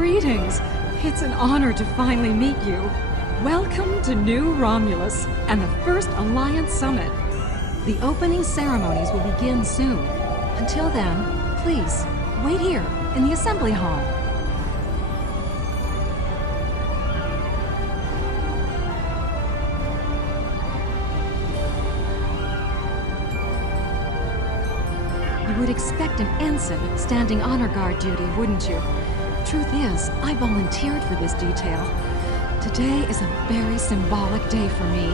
Greetings. It's an honor to finally meet you. Welcome to New Romulus and the first Alliance Summit. The opening ceremonies will begin soon. Until then, please, wait here in the assembly hall. You would expect an ensign standing honor guard duty, wouldn't you? Truth is, I volunteered for this detail. Today is a very symbolic day for me.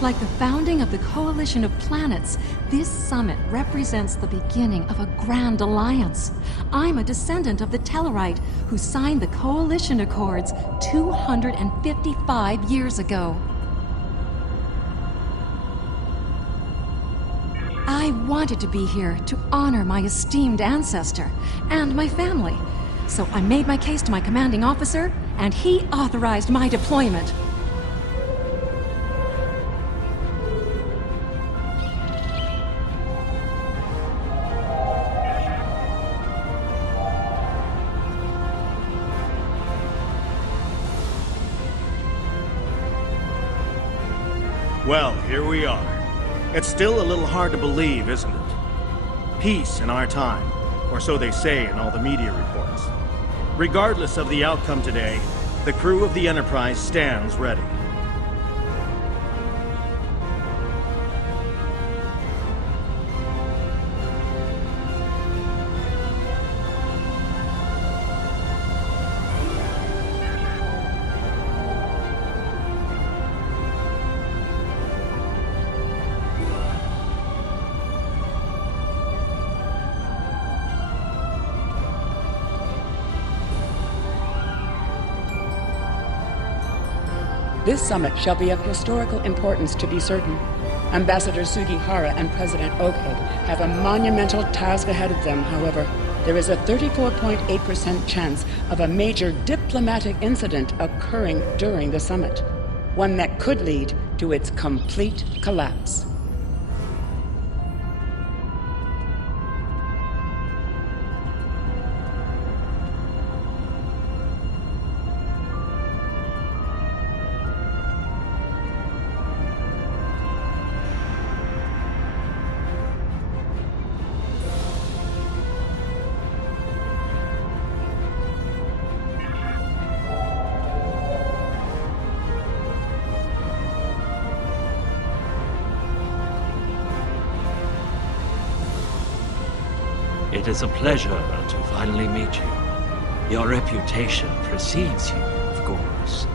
Like the founding of the Coalition of Planets, this summit represents the beginning of a grand alliance. I'm a descendant of the Tellarite who signed the Coalition Accords 255 years ago. I wanted to be here to honor my esteemed ancestor and my family. So I made my case to my commanding officer, and he authorized my deployment. Well, here we are. It's still a little hard to believe, isn't it? Peace in our time, or so they say in all the media reports. Regardless of the outcome today, the crew of the Enterprise stands ready. This summit shall be of historical importance, to be certain. Ambassador Sugihara and President Oakhead have a monumental task ahead of them, however. There is a 34.8% chance of a major diplomatic incident occurring during the summit, one that could lead to its complete collapse. It is a pleasure to finally meet you. Your reputation precedes you, of course.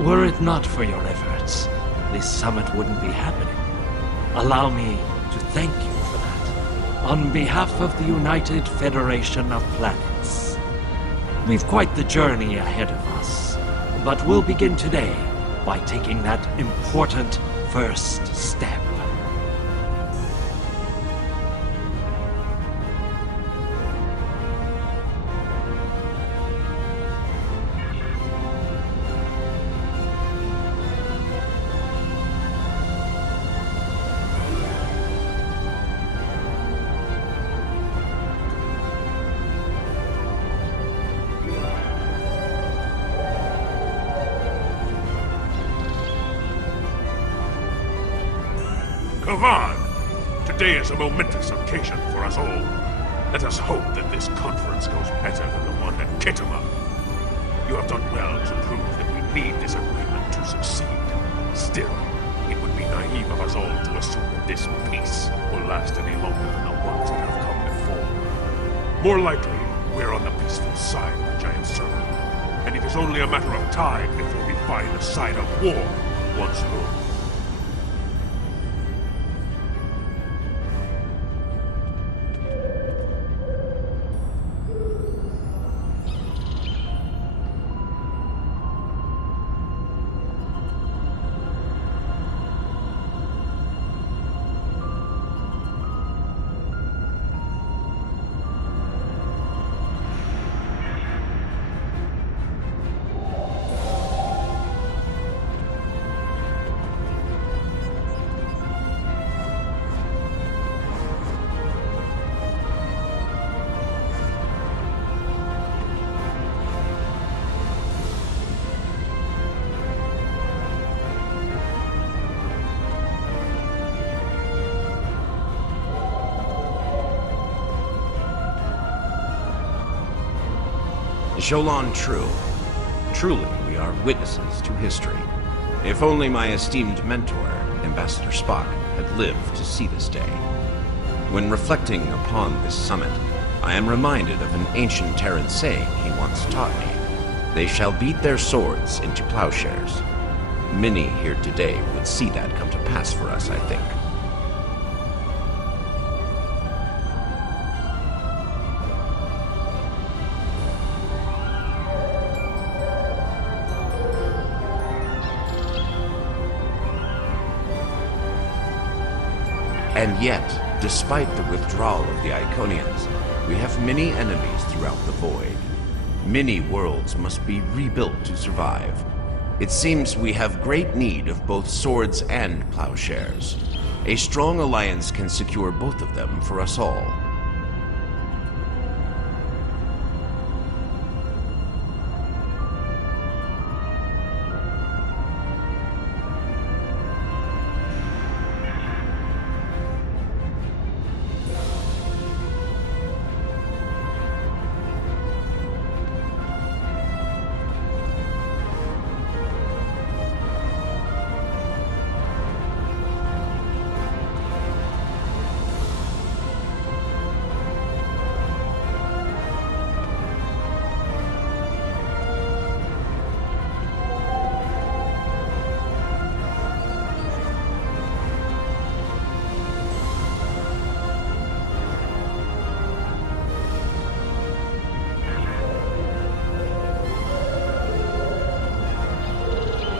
Were it not for your efforts, this summit wouldn't be happening. Allow me to thank you for that, on behalf of the United Federation of Planets. We've quite the journey ahead of us, but we'll begin today by taking that important first step. Come on! Today is a momentous occasion for us all. Let us hope that this conference goes better than the one at Kittima. You have done well to prove that we need this agreement to succeed. Still, it would be naive of us all to assume that this peace will last any longer than the ones that have come before. More likely, we're on the peaceful side of the Giant Circle, and it is only a matter of time before we find the side of war once more. Jolan True. Truly, we are witnesses to history. If only my esteemed mentor, Ambassador Spock, had lived to see this day. When reflecting upon this summit, I am reminded of an ancient Terran saying he once taught me. They shall beat their swords into plowshares. Many here today would see that come to pass for us, I think. And yet, despite the withdrawal of the Iconians, we have many enemies throughout the void. Many worlds must be rebuilt to survive. It seems we have great need of both swords and plowshares. A strong alliance can secure both of them for us all.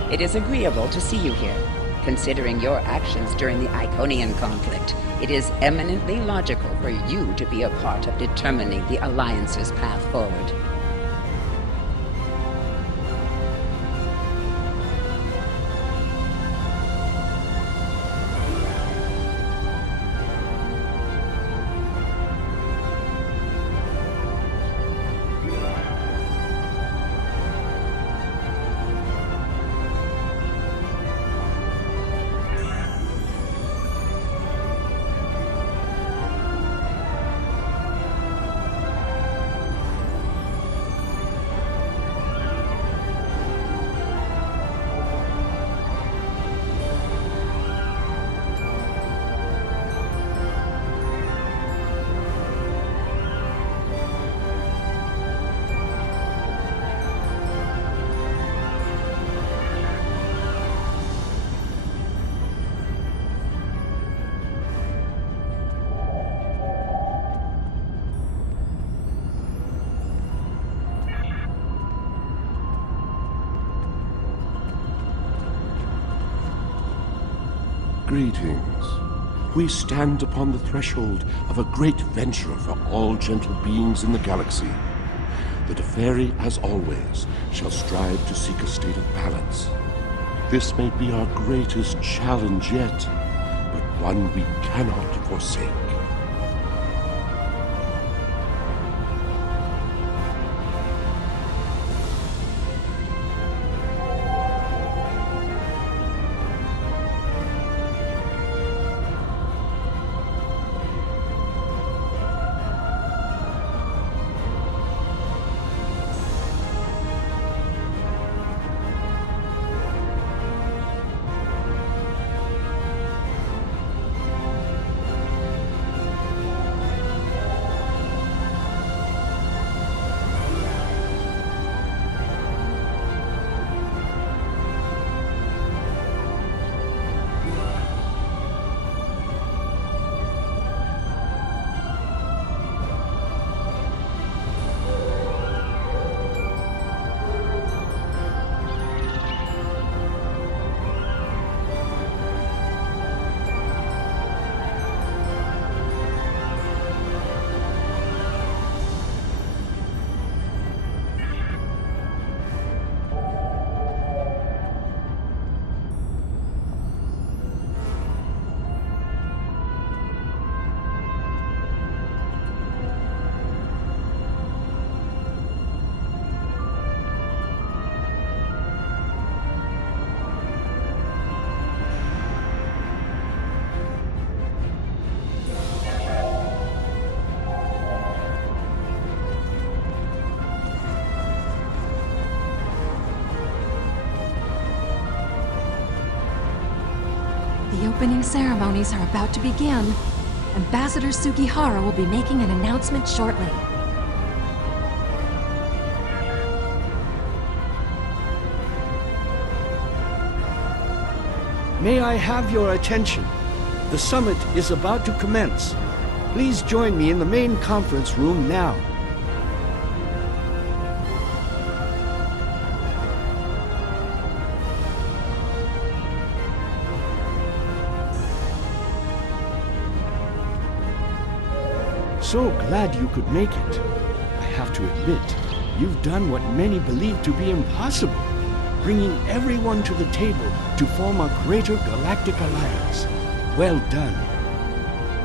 It is agreeable to see you here. Considering your actions during the Iconian conflict, it is eminently logical for you to be a part of determining the Alliance's path forward. Greetings. We stand upon the threshold of a great venture for all gentle beings in the galaxy. The Teferi, as always, shall strive to seek a state of balance. This may be our greatest challenge yet, but one we cannot forsake. opening ceremonies are about to begin. Ambassador Sugihara will be making an announcement shortly. May I have your attention? The summit is about to commence. Please join me in the main conference room now. So glad you could make it. I have to admit, you've done what many believe to be impossible, bringing everyone to the table to form a greater galactic alliance. Well done.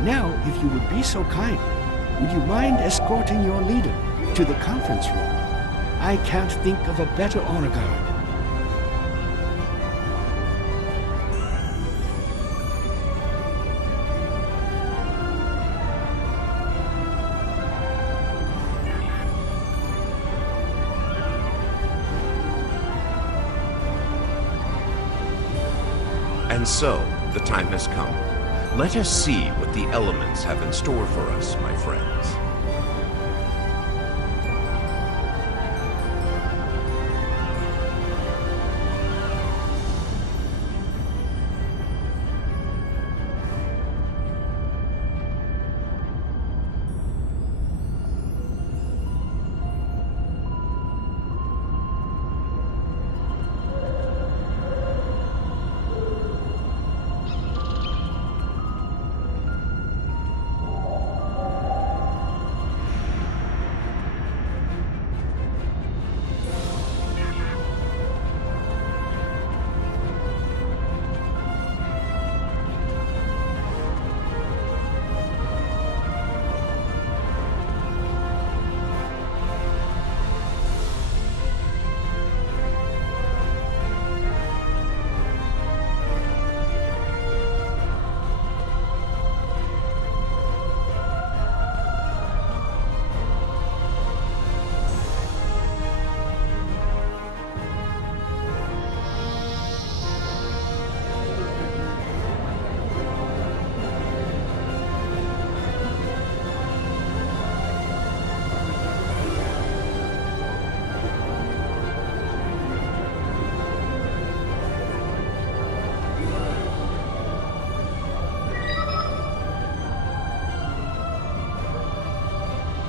Now, if you would be so kind, would you mind escorting your leader to the conference room? I can't think of a better honor guard. And so, the time has come. Let us see what the elements have in store for us, my friends.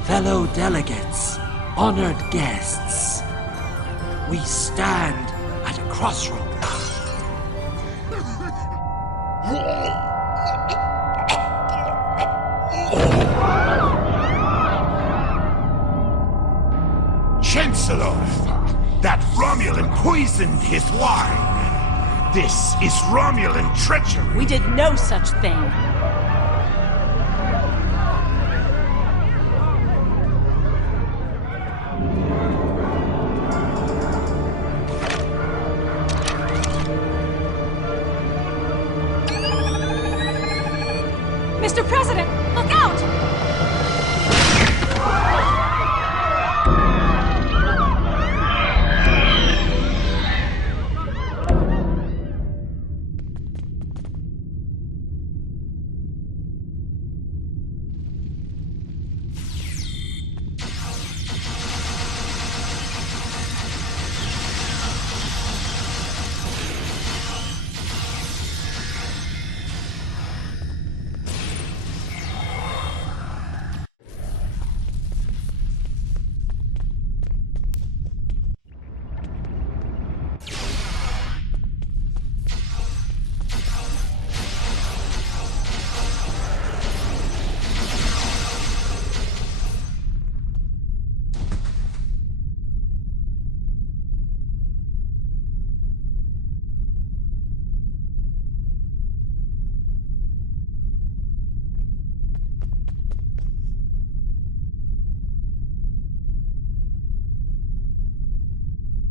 Fellow delegates, honored guests, we stand at a crossroad. Chancellor, that Romulan poisoned his wine. This is Romulan treachery. We did no such thing. Mr. President, look out!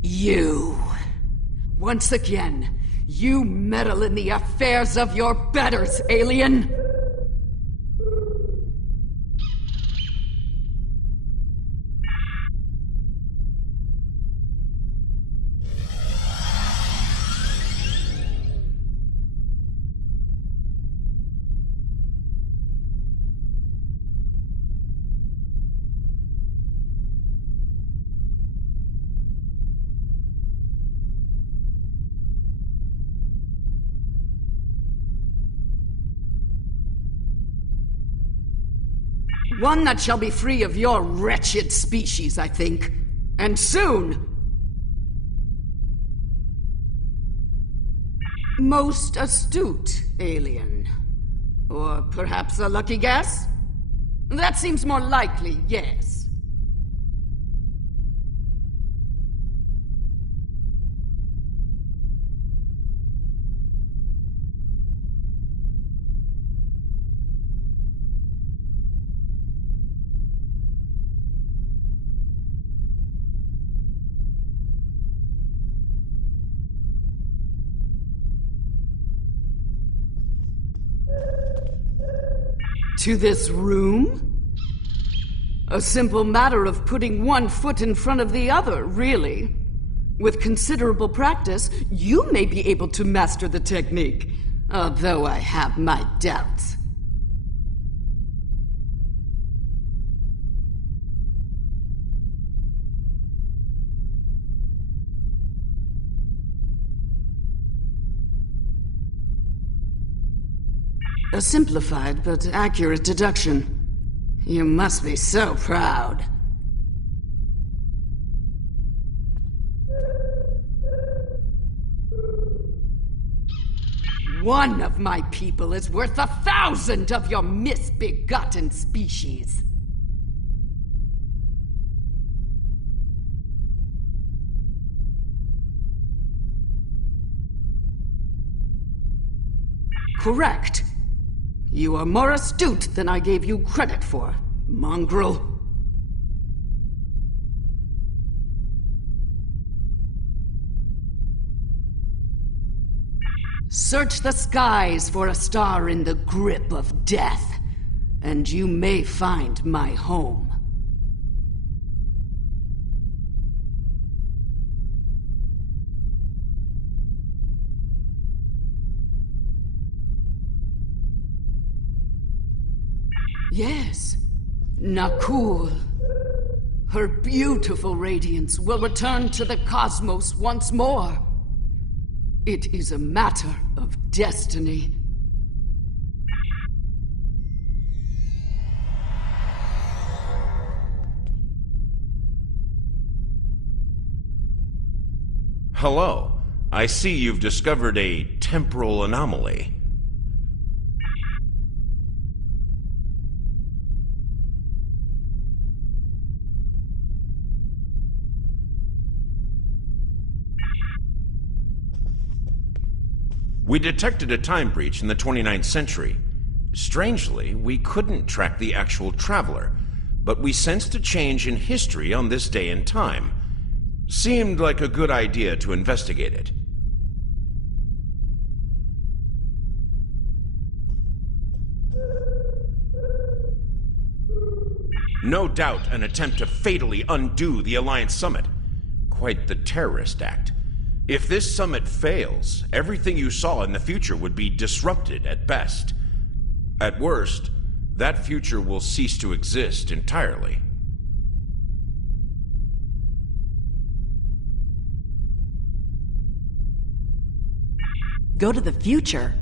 You! Once again, you meddle in the affairs of your betters, alien! One that shall be free of your wretched species, I think. And soon. Most astute, alien. Or perhaps a lucky guess? That seems more likely, yes. To this room? A simple matter of putting one foot in front of the other, really. With considerable practice, you may be able to master the technique, although I have my doubts. A simplified but accurate deduction. You must be so proud. One of my people is worth 1,000 of your misbegotten species. Correct. You are more astute than I gave you credit for, mongrel. Search the skies for a star in the grip of death, and you may find my home. Yes, Nakul. Her beautiful radiance will return to the cosmos once more. It is a matter of destiny. Hello. I see you've discovered a temporal anomaly. We detected a time breach in the 29th century. Strangely, we couldn't track the actual traveler, but we sensed a change in history on this day and time. Seemed like a good idea to investigate it. No doubt an attempt to fatally undo the Alliance Summit. Quite the terrorist act. If this summit fails, everything you saw in the future would be disrupted at best. At worst, that future will cease to exist entirely. Go to the future?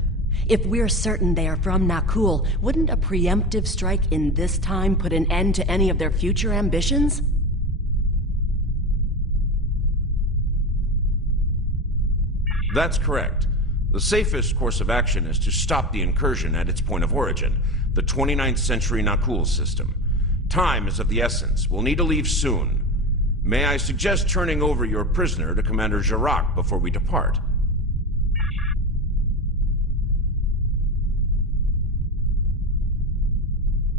If we're certain they are from Nakul, wouldn't a preemptive strike in this time put an end to any of their future ambitions? That's correct. The safest course of action is to stop the incursion at its point of origin, the 29th century Nakul system. Time is of the essence. We'll need to leave soon. May I suggest turning over your prisoner to Commander Jirac before we depart?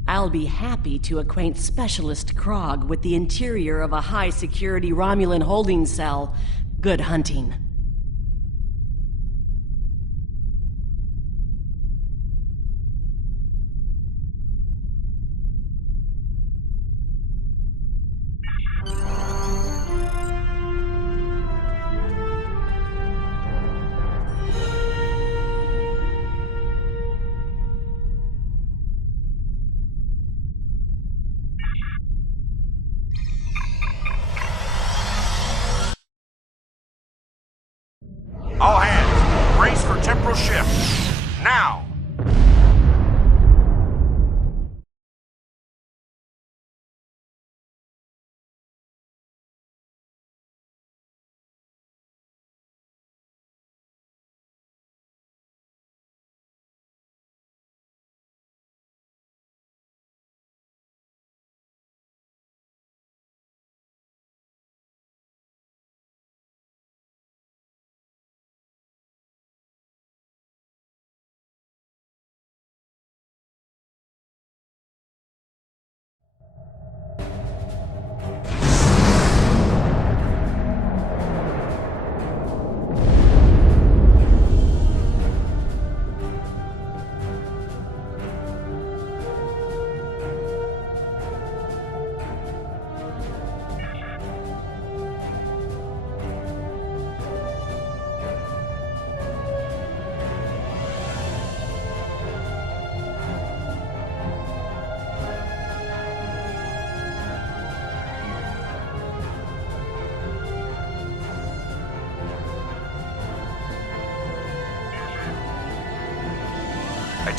I'll be happy to acquaint Specialist Krog with the interior of a high-security Romulan holding cell. Good hunting. All hands, brace for temporal shift. Now!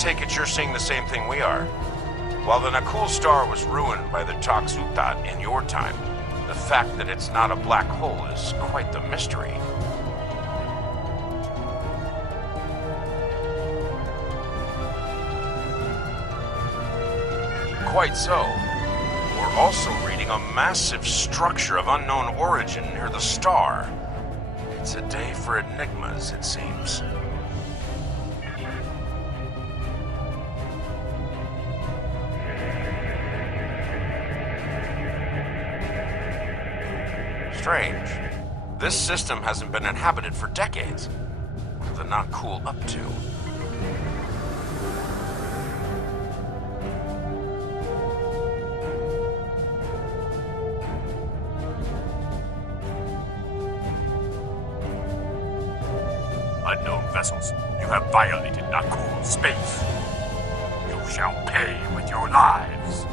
take it you're seeing the same thing we are. While the Nakul star was ruined by the Toxutat in your time, the fact that it's not a black hole is quite the mystery. Quite so. We're also reading a massive structure of unknown origin near the star. It's a day for enigmas, it seems. Strange. This system hasn't been inhabited for decades. What are the Nakul up to? Unknown vessels, you have violated Nakul space. You shall pay with your lives.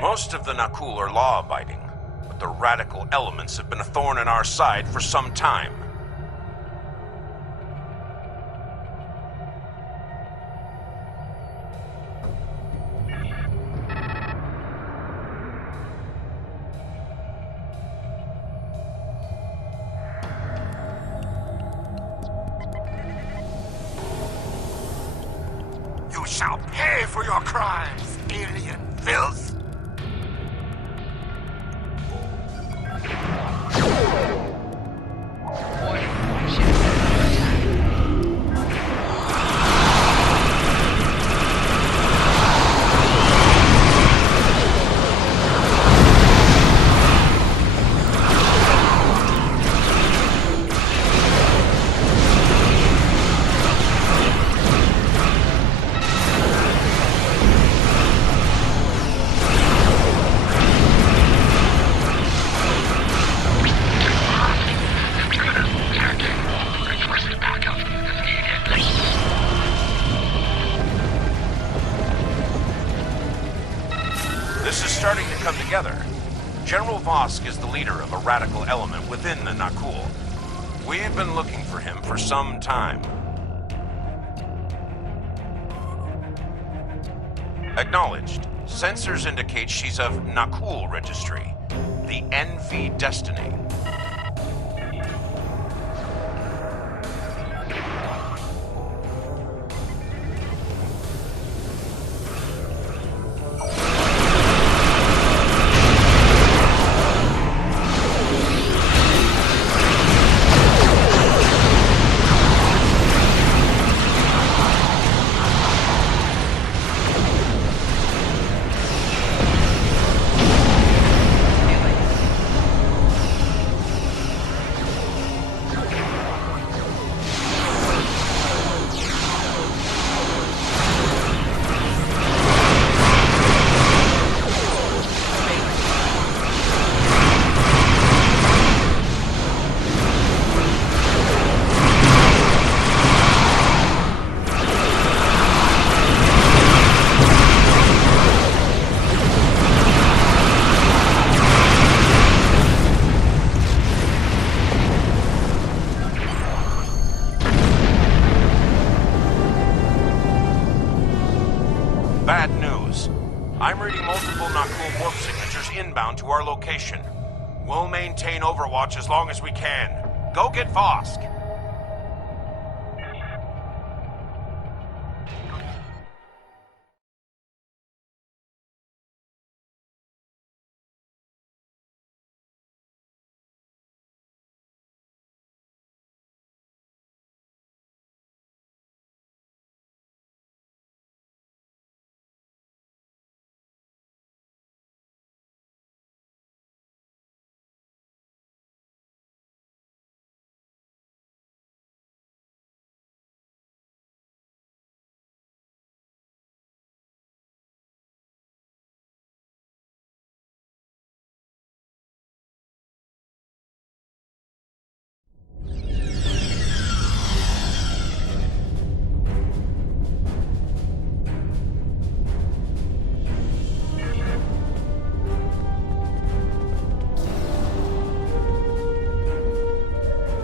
Most of the Nakul are law-abiding, but the radical elements have been a thorn in our side for some time. You shall pay for your crimes, alien filth! This is starting to come together. General Vosk is the leader of a radical element within the Nakul. We've been looking for him for some time. Acknowledged. Sensors indicate she's of Nakul registry. The NV Destiny. Bad news. I'm reading multiple Nakul warp signatures inbound to our location. We'll maintain Overwatch as long as we can. Go get Vosk!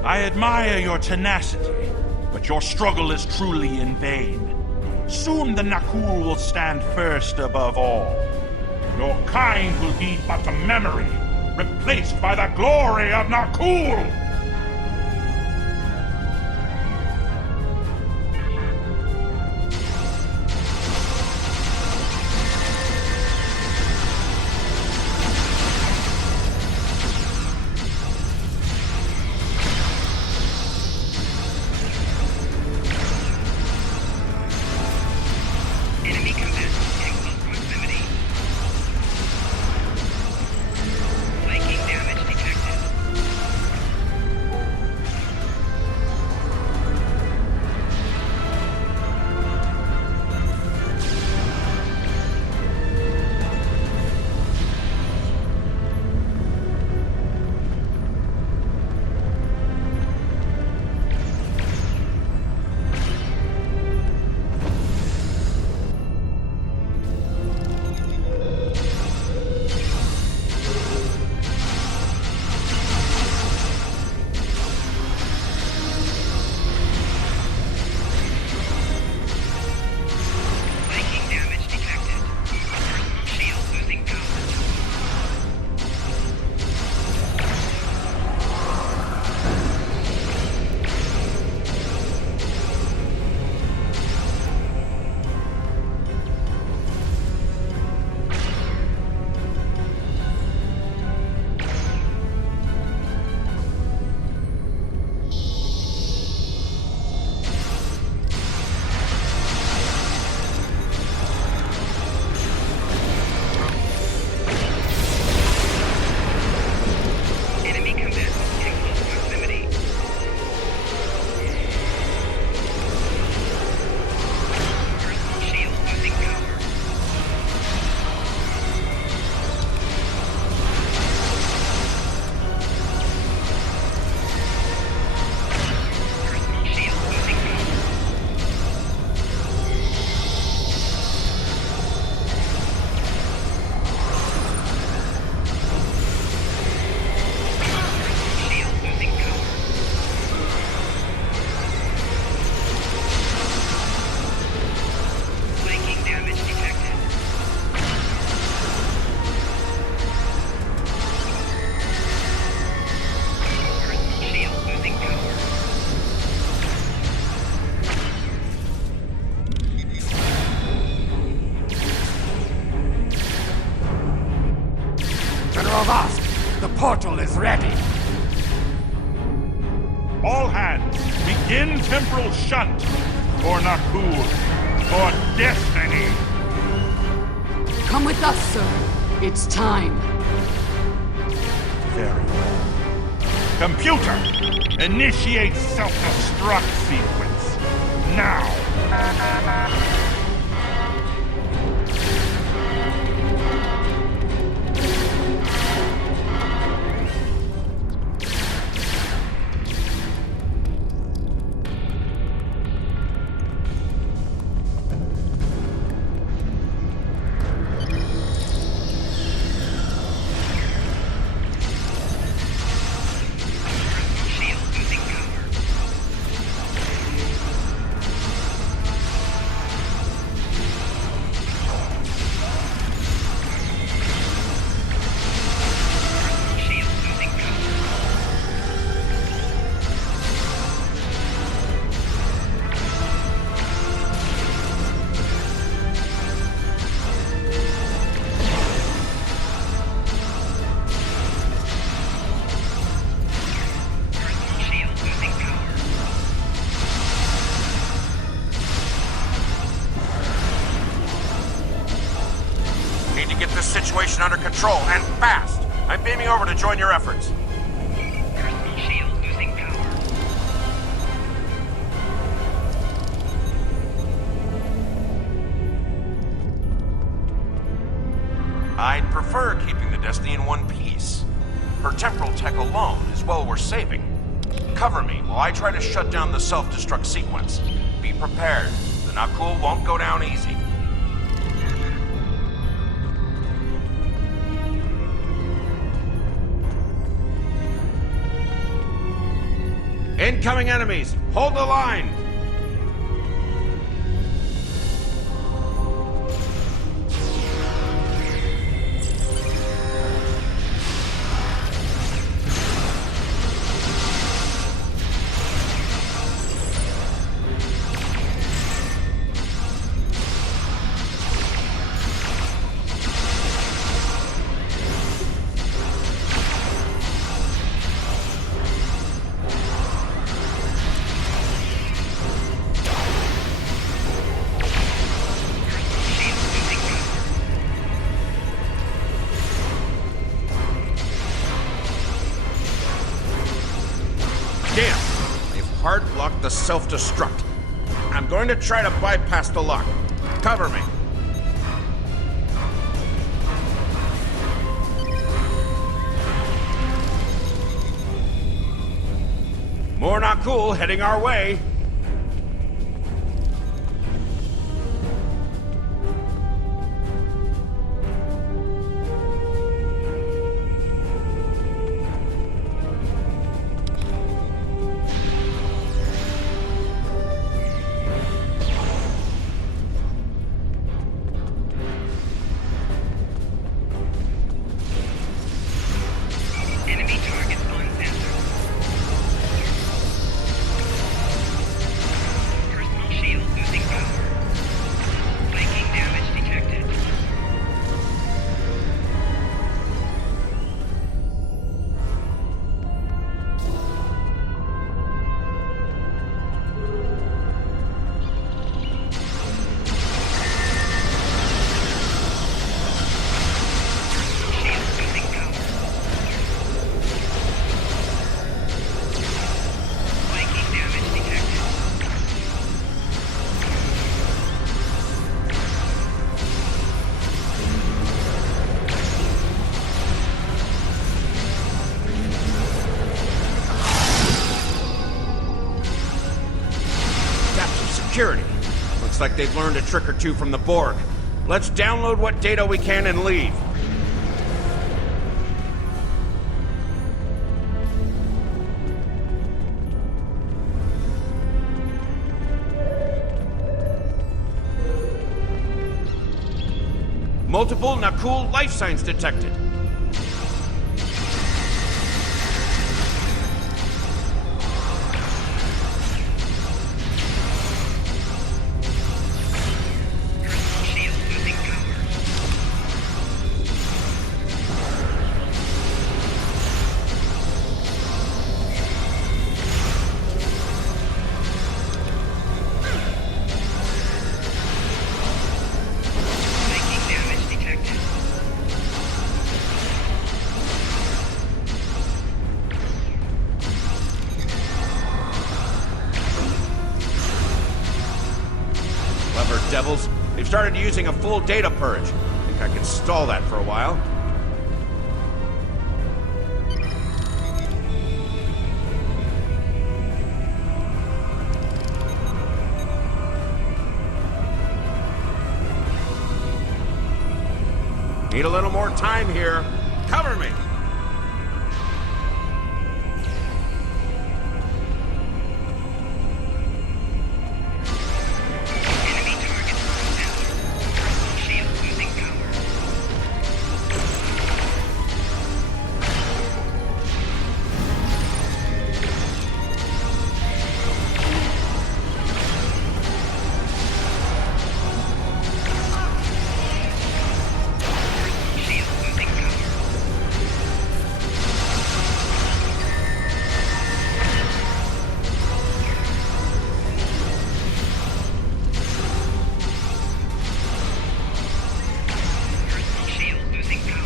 I admire your tenacity, but your struggle is truly in vain. Soon the Nakul will stand first above all. Your kind will be but a memory, replaced by the glory of Nakul! The portal is ready. All hands, begin Temporal Shunt. For Nakul. For destiny. Come with us, sir. It's time. Very well. Computer, initiate self-destruct sequence. Now. Situation under control, and fast! I'm beaming over to join your efforts. Personal shield losing power. I'd prefer keeping the Destiny in one piece. Her temporal tech alone is well worth saving. Cover me while I try to shut down the self-destruct sequence. Be prepared. The Nakul won't go down easy. Incoming enemies! Hold the line! Damn! They've hard-locked the self-destruct. I'm going to try to bypass the lock. Cover me. More not cool heading our way. Enemy targets on sensor. Personal shield losing power. Flanking damage detected. Shield losing power. Flanking damage detected. Adaptive security. Looks like they've learned a trick or two from the Borg. Let's download what data we can and leave. Multiple Nakul life signs detected. Personal shield losing power. Flanking damage detected. Clever devils. They've started using a full data purge. Think I can stall that for a while. Need a little more time here. Cover me! Enemy targets on sensor. Personal shield losing power. Personal shield losing power. Personal shield losing power.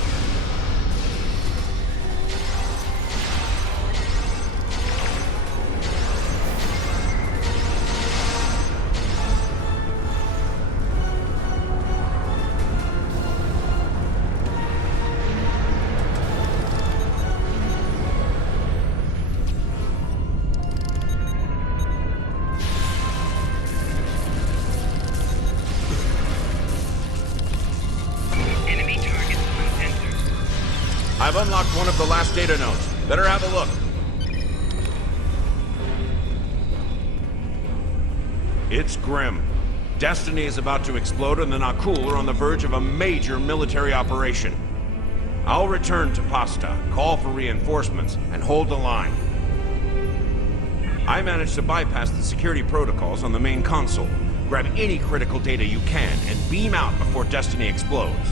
Enemy targets on sensor. I've unlocked one of the last data nodes. Better have a look. It's grim. Destiny is about to explode and the Nakul are on the verge of a major military operation. I'll return to Pasta, call for reinforcements, and hold the line. I managed to bypass the security protocols on the main console. Grab any critical data you can and beam out before Destiny explodes.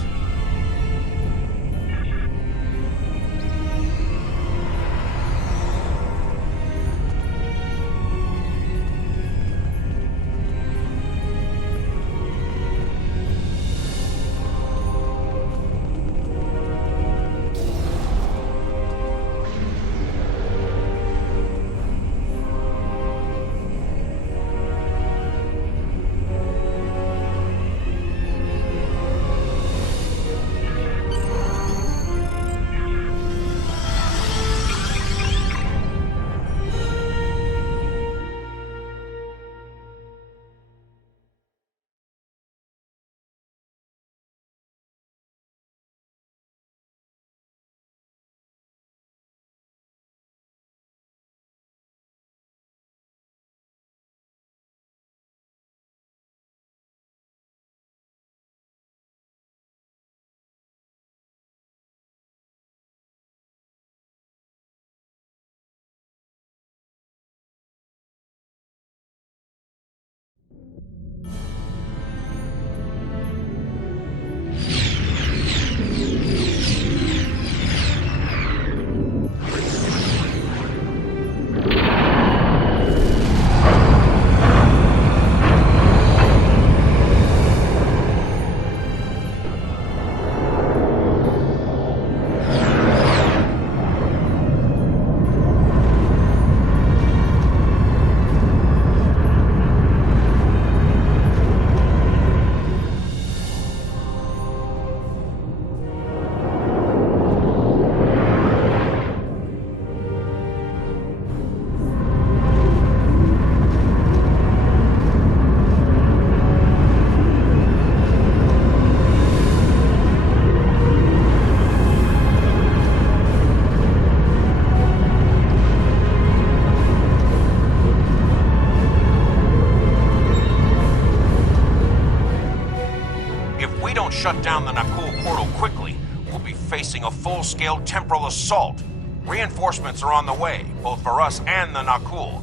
Shut down the Nakul portal quickly, we'll be facing a full-scale temporal assault. Reinforcements are on the way, both for us and the Nakul.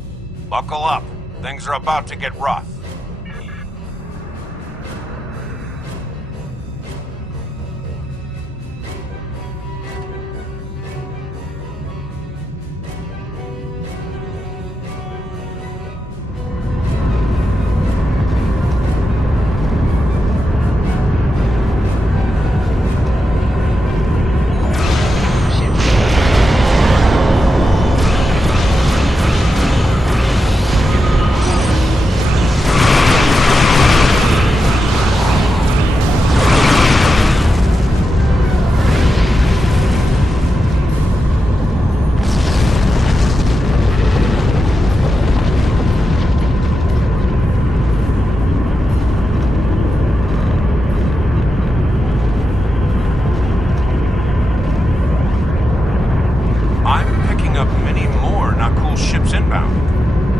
Buckle up. Things are about to get rough.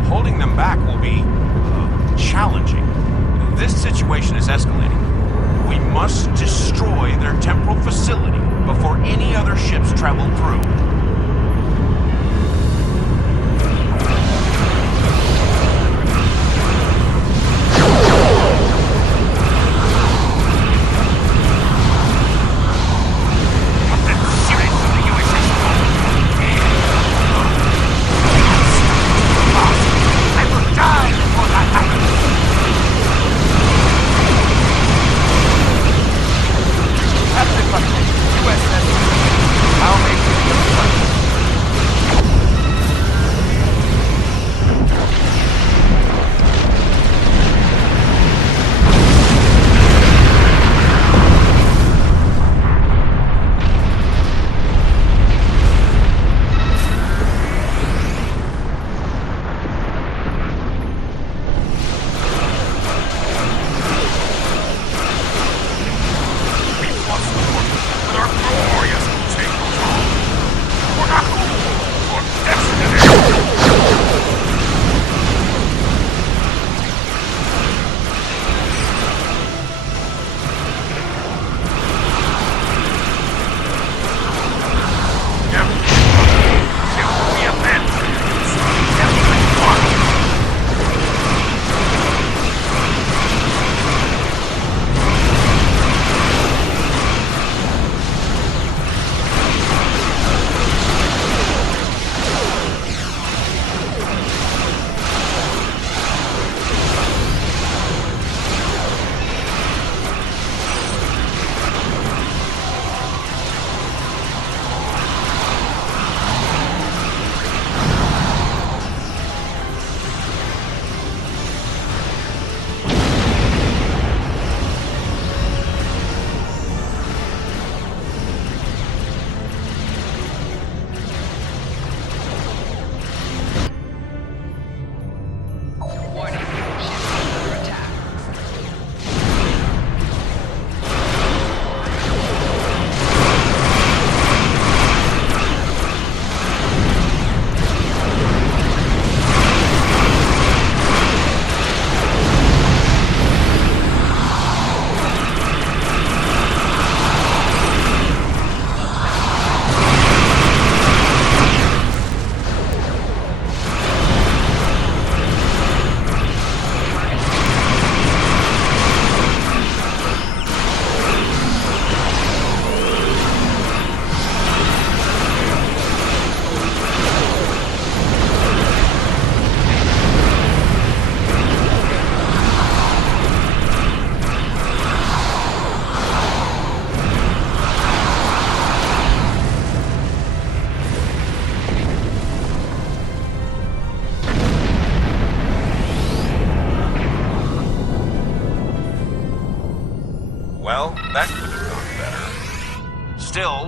Holding them back will be challenging. This situation is escalating. We must destroy their temporal facility before any other ships travel through. USS, how may we be of service?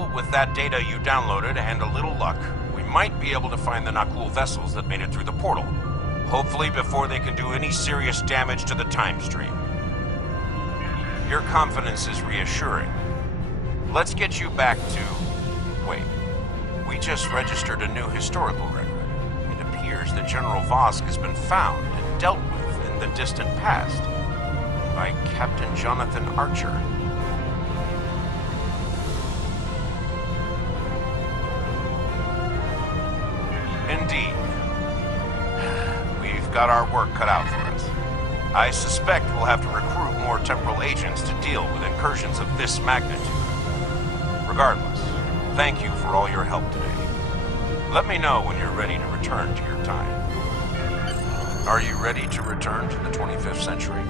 Well, with that data you downloaded and a little luck, we might be able to find the Nakul vessels that made it through the portal. Hopefully before they can do any serious damage to the time stream. Your confidence is reassuring. Let's get you back to... Wait. We just registered a new historical record. It appears that General Vosk has been found and dealt with in the distant past by Captain Jonathan Archer. Indeed. We've got our work cut out for us. I suspect we'll have to recruit more temporal agents to deal with incursions of this magnitude. Regardless, thank you for all your help today. Let me know when you're ready to return to your time. Are you ready to return to the 25th century?